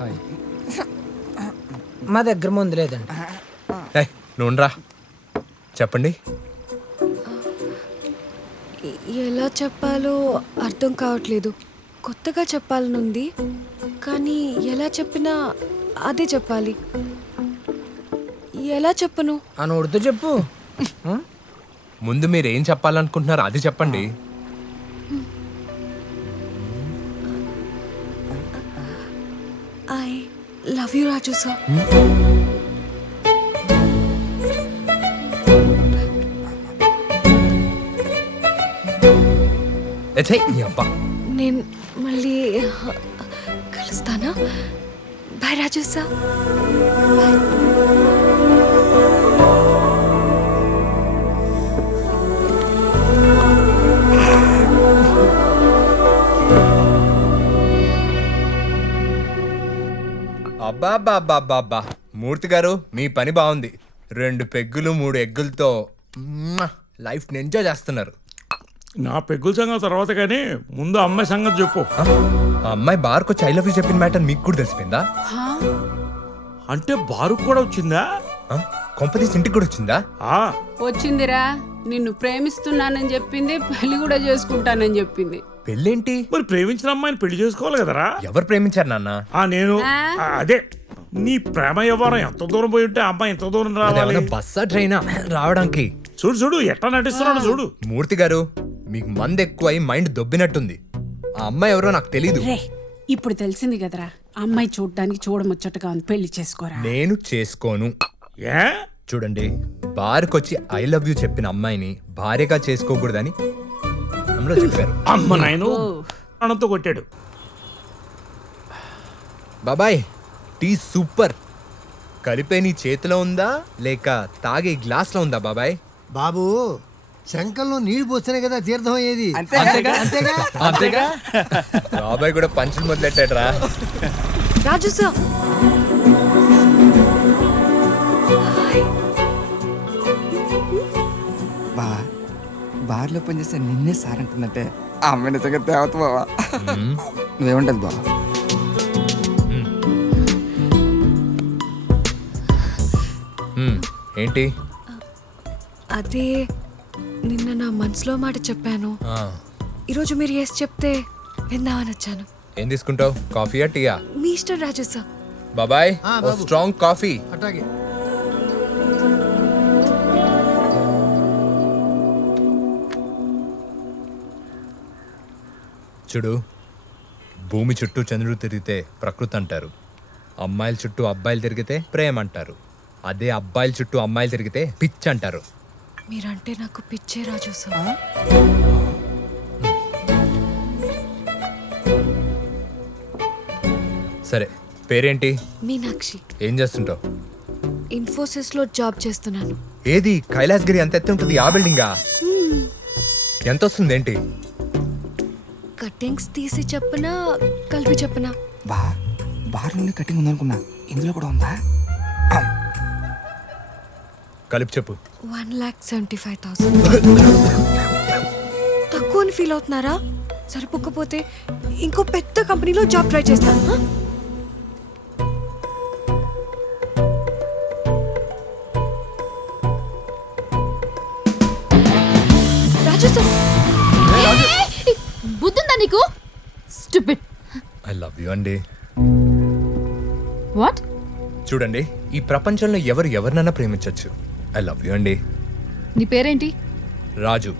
Hi. మా దగ్గర ముందు లేదండి. ఏయ్ నువ్వు రా చెప్పండి. ఎలా చెప్పాలో అర్థం కావట్లేదు. కొత్తగా చెప్పాలనుంది. కానీ ఎలా చెప్పినా అదే చెప్పాలి. ఎలా చెప్పను? ఆ నోటితో చెప్పు? ముందు మీరు ఏం చెప్పాలనుకుంటున్నారో అది చెప్పండి. లవ్ యూ రాజు సార్ అబ్బా. నేను మళ్ళీ కలుస్తానా? Bye Raju sir. అబ్బా అబ్బా అబ్బా అబ్బా అబ్బా మూర్తి గారు మీ పని బాగుంది. రెండు పెగ్గులు మూడు ఎగ్గులతో లైఫ్ ఎంజాయ్ చేస్తున్నారు. నా పెగ్గుల సంగతి తర్వాత కానీ ముందు అమ్మాయి సంగతి చెప్పు. ఆ? అమ్మాయి బార్కు వచ్చి ఐ లవ్ యూ చెప్పిన మ్యాటర్ మీకు కూడా తెలిసిపోయిందా? అంటే బారుకు కూడా వచ్చిందా? ఆ? కొంపతీసి ఇంటికి కూడా వచ్చిందా? ఆ. వచ్చిందిరా. నిన్ను ప్రేమిస్తున్నానని చెప్పింది పెళ్ళి కూడా చేసుకుంటానని చెప్పింది. పెళ్ళేంటి? మరి ప్రేమించిన అమ్మాయిని పెళ్ళి చేసుకోవాలి కదరా? ఎవరు ప్రేమించారు నాన్న? ఆ నేను. ఆ, అదే. నీ ప్రేమ వ్యవహారం ఎంత దూరం పోయి ఉంటే ఆ అమ్మాయి ఎంత దూరం రావాలి. అదేమన్నా బస్సా ట్రైనా? రావడానికి. చూడు చూడు ఎట్లా నటిస్తున్నాడు చూడు. మూర్తి గారు మీకు మంది ఎక్కువై మైండ్ దొబ్బినట్టుంది. ఆ అమ్మాయి ఎవరో నాకు తెలీదు. రే ఇప్పుడు తెలిసింది కదరా. అమ్మాయి చూడడానికి చూడముచ్చటగా ఉంది. పెళ్ళి చేసుకోరా. నేను చేసుకోను. ఏ? చూడండి బార్కి వచ్చి ఐ లవ్ యూ చెప్పిన అమ్మాయిని భార్యగా చేసుకోకూడదని అందులో చెప్పారు. అమ్మ నాయను ప్రాణంతో కొట్టాడు. బాబాయ్ టీ సూపర్. కలిపే నీ చేతిలో ఉందా? లేక తాగే గ్లాస్లో ఉందా బాబాయ్? బాబు శంఖంలో నీళ్ళు పోస్తేనే కదా తీర్థం అయ్యేది అంతేగా? అంతేగా? బాబాయ్ కూడా పంచులు మొదలెట్టాడు రా రాజు సార్. బార్లో పనిచేస్తే నిన్నే సార్ అంటుందంటే ఆ అమ్మాయి నిజంగా తేవత బావా. నువ్వేమంటది బావా. ఏంటి? అదే నిన్న నా మనసులో మాట చెప్పాను. ఆ, ఈరోజు మీరు ఎస్ చెప్తే విందామని వచ్చాను. ఏం తీసుకుంటావు? కాఫీయా టీయా? మీ ఇష్టం రాజు సార్. బాబాయ్. Strong coffee. అట్లాగే. చూడు భూమి చుట్టూ చంద్రుడు తిరిగితే ప్రకృతి అంటారు. అమ్మాయిల చుట్టూ అబ్బాయిలు తిరిగితే ప్రేమ అంటారు. అదే అబ్బాయిల చుట్టూ అమ్మాయిలు తిరిగితే పిచ్ అంటారు. మీరంటే నాకు పిచ్చే రాజు సార్. సరే పేరేంటి? మీనాక్షి. ఏం చేస్తుంటావు? ఇన్ఫోసిస్లో జాబ్ చేస్తున్నాను. ఏది? కైలాసగిరి ఎంత ఎత్తు ఉంటుంది ఆ బిల్డింగా? ఎంత వస్తుంది ఏంటి కట్టింగ్స్ తీసి చెప్పనా కలిపి చెప్పనా? బా బార్లోనే కట్టింగ్ ఉందనుకున్నా. ఇందులో కూడా ఉందా? కలిపి చెప్పు. One lakh seventy five thousand. తక్కువ అని ఫీల్ అవుతున్నారా? సరిపోకపోతే ఇంకో పెద్ద కంపెనీలో జాబ్ ట్రై చేస్తాను? రాజు సార్ అండి వాట్ చూడండి ఈ ప్రపంచంలో ఎవరు ఎవరినైనా ప్రేమించవచ్చు ఐ లవ్ యూ అండి. నీ పేరేంటి? రాజు.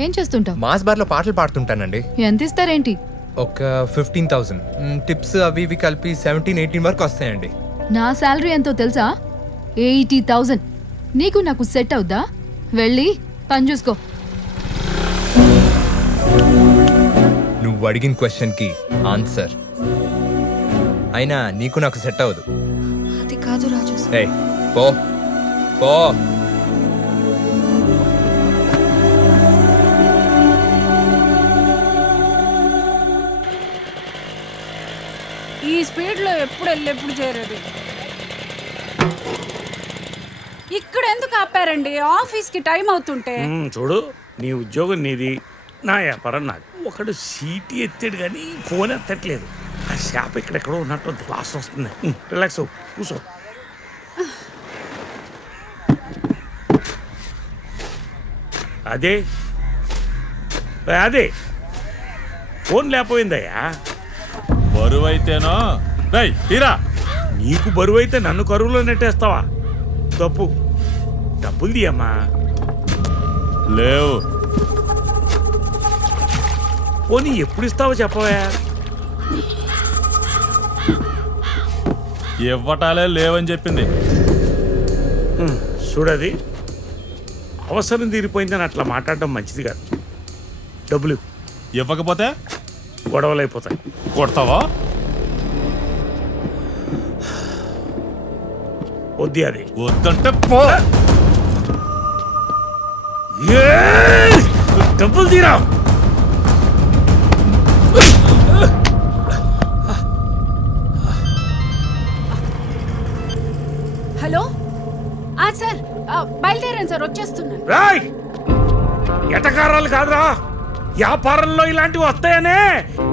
ఏం చేస్తుంటావు? మాస్ బార్లో పాటలు పాడుతుంటానండి. ఎంత ఇస్తారేంటి? ఒక ఫిఫ్టీన్ థౌసండ్. టిప్స్ అవి ఇవి కలిపి సెవెంటీన్ ఎయిటీన్ వరకు వస్తాయండి. నా శాలరీ ఎంతో తెలుసా? ఎయిటీ థౌజండ్ నీకు నాకు సెట్ అవుద్దా? వెళ్ళి పని చూసుకో. నువ్వు అడిగిన క్వశ్చన్కి ఆన్సర్. అయినా నీకు నాకు సెట్ అవ్వదు. అది కాదు రాజు సార్. ఏయ్ పో. పో. ఈ స్పీడ్లో ఎప్పుడు వెళ్ళి ఎప్పుడు చేరేది? ఇక్కడ ఎందుకు ఆపారండి? ఆఫీస్కి టైం అవుతుంటే. ఉమ్, చూడు నీ ఉద్యోగం నీది. నా వ్యాపారం నాది. ఒకడు సీటీ ఎత్తాడు కానీ ఫోన్ ఎత్తట్లేదు. ఆ షాప్ ఇక్కడెక్కడో ఉన్నట్టు క్లాస్ వస్తుంది. రిలాక్స్. కూర్చో. అదే. అదే. ఫోన్ లేకపోయిందయ్యా. బరువు అయితేనో తీరా. నీకు బరువు అయితే నన్ను కరువులో నెట్టేస్తావా? తప్పు. డబ్బులు తీయమ్మా. లేవు. పోనీ ఎప్పుడు ఇస్తావో చెప్పవా ఇవ్వటాలే లేవని చెప్పింది. చూడది. అవసరం తీరిపోయిందని అట్లా మాట్లాడడం మంచిది కాదు. డబ్బులు ఇవ్వు. ఇవ్వకపోతే? గొడవలు అయిపోతాయి కొడతావా? వద్ది అది. వద్దంటే పో! డబ్బులు తీరా! హలో? ఆ సార్ ఆ, బయలుదేరాను సార్ వచ్చేస్తున్నాను. రాయ్! ఎటకారాలు కాదురా. వ్యాపారంలో ఇలాంటివి వస్తాయనే.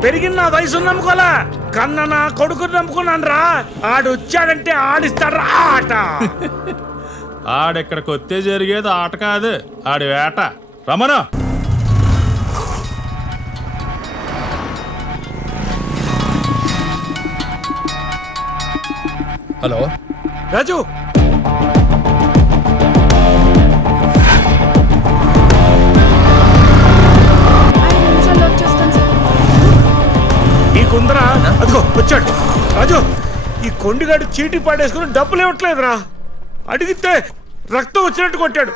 పెరిగిన నా వయసు నమ్ముకోలా కన్న నా కొడుకుని నమ్ముకున్నాను రా. ఆడు వచ్చాడంటే ఆడిస్తాడు ఆట. ఆడెక్కడికి వస్తే జరిగేది ఆట కాదు. ఆడి వేట. రమణ! హలో? రాజు! వచ్చాడు. రాజు ఈ కొండిగాడు చీటీ పాడేసుకుని డబ్బులు ఇవ్వట్లేదురా. అడిగితే రక్తం వచ్చినట్టు కొట్టాడు.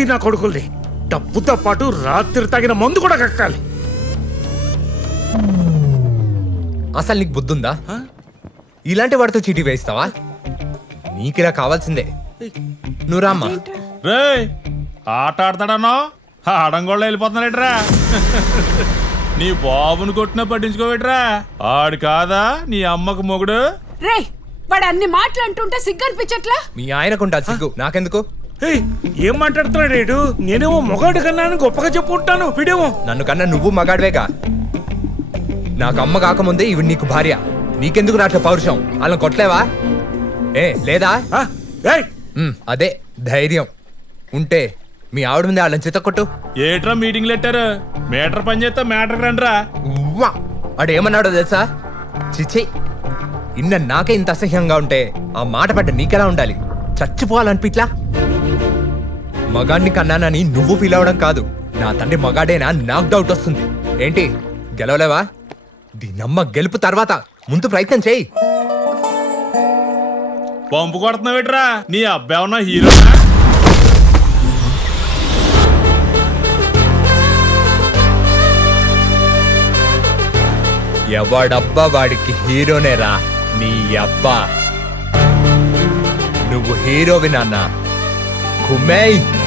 ఎర్రగద్ది నా కొడుకుల్ని. డబ్బుతో పాటు రాత్రి తగిన మందు కూడా కక్కాలి. అసలు నీకు బుద్ధుందా? ఇలాంటి వాడితో చీటీ వేయిస్తావా? నీకిలా కావాల్సిందే. నువ్వు రామ్మా. రేయ్ ఆట ఆడతాడన్నా? ఆడంగోళ్ళ వెళ్ళిపోతున్నాడేట్రా నీ బాబుని కొట్టినా పట్టించుకోవేట్రా? ఆడు కాదా నీ అమ్మకు మొగుడు? రే వాడు అన్ని మాటలు అంటుంటే సిగ్గు అనిపించట్లా మీ ఆయనకుంటా సిగ్గు. నాకెందుకు? ఏం మాట్లాడుతున్నాడు ఏడు నేనేమో మొగాడు కన్నా అని గొప్పగా చెప్పుకుంటాను. వీడేమో నన్ను కన్నా నువ్వు మగాడివేగా? నాకు అమ్మ కాకముందే ఇవి నీకు భార్య. నీకెందుకు రాట్ల పౌరుషం? అలా కొట్టలేవా? ఏ లేదా? ఆ, ఏయ్, ఉమ్, అదే ధైర్యం. ఉంటే మీ ఆవిడ మీద వాళ్ళని చితక్కొట్టు. ఏట్రా మీటింగ్లు పెట్టారు? మీటర్ పని చేస్తే మ్యాటర్ రండిరా. ఉవ్వా! వాడు ఏమన్నాడో తెలుసా? చిచి ఇన్న నాకే ఇంత అసహ్యంగా ఉంటే ఆ మాట పడ్డ నీకెలా ఉండాలి? చచ్చిపోవాలనిపిట్లా? మగాడిని కన్నానని నువ్వు ఫీల్ అవడం కాదు. నా తండ్రి మగాడేనా? నాకు డౌట్ వస్తుంది. ఏంటి? గెలవలేవా? దీనమ్మ గెలుపు తర్వాత. ముందు ప్రయత్నం చేయి. పంపు కొడుతున్నావేట్రా నీ అబ్బాయి ఉన్న హీరో? ఎవడబ్బా వాడికి హీరోనేరా? నీ అబ్బా. నువ్వు హీరోవి నాన్న. కుమ్మేయ్.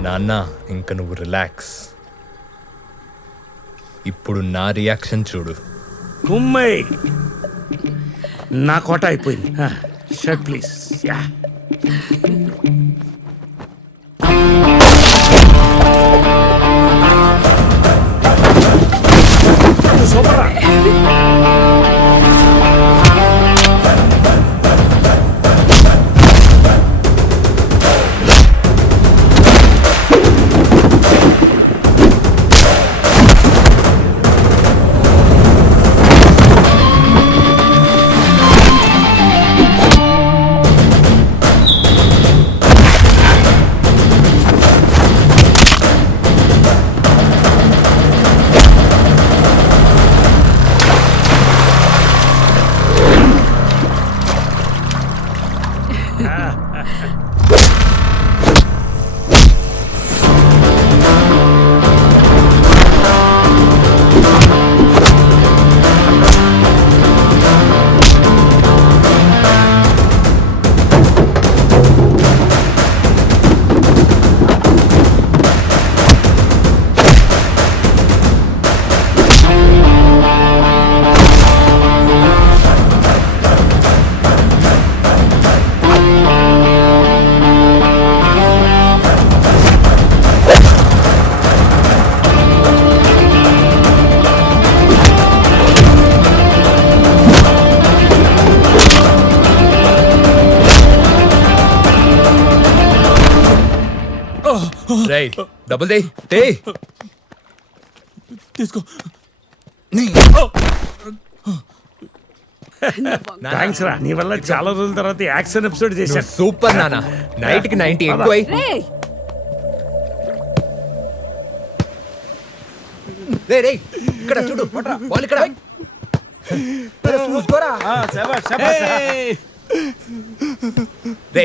నాన్న ఇంక నువ్వు రిలాక్స్ ఇప్పుడు నా రియాక్షన్ చూడు. కుమ్మై. నా కోట అయిపోయింది. Shirt please. Yeah. Super double they టే తీసుకో. థ్యాంక్స్ రా నీ వల్ల చాలా రోజుల తర్వాత యాక్షన్ ఎపిసోడ్ చేశాను సూపర్ నానా నైట్కి నైన్టీ ఎక్కువ. రే రే ఇక్కడ చూడు వాళ్ళు ఇక్కడ. చూసుకోరా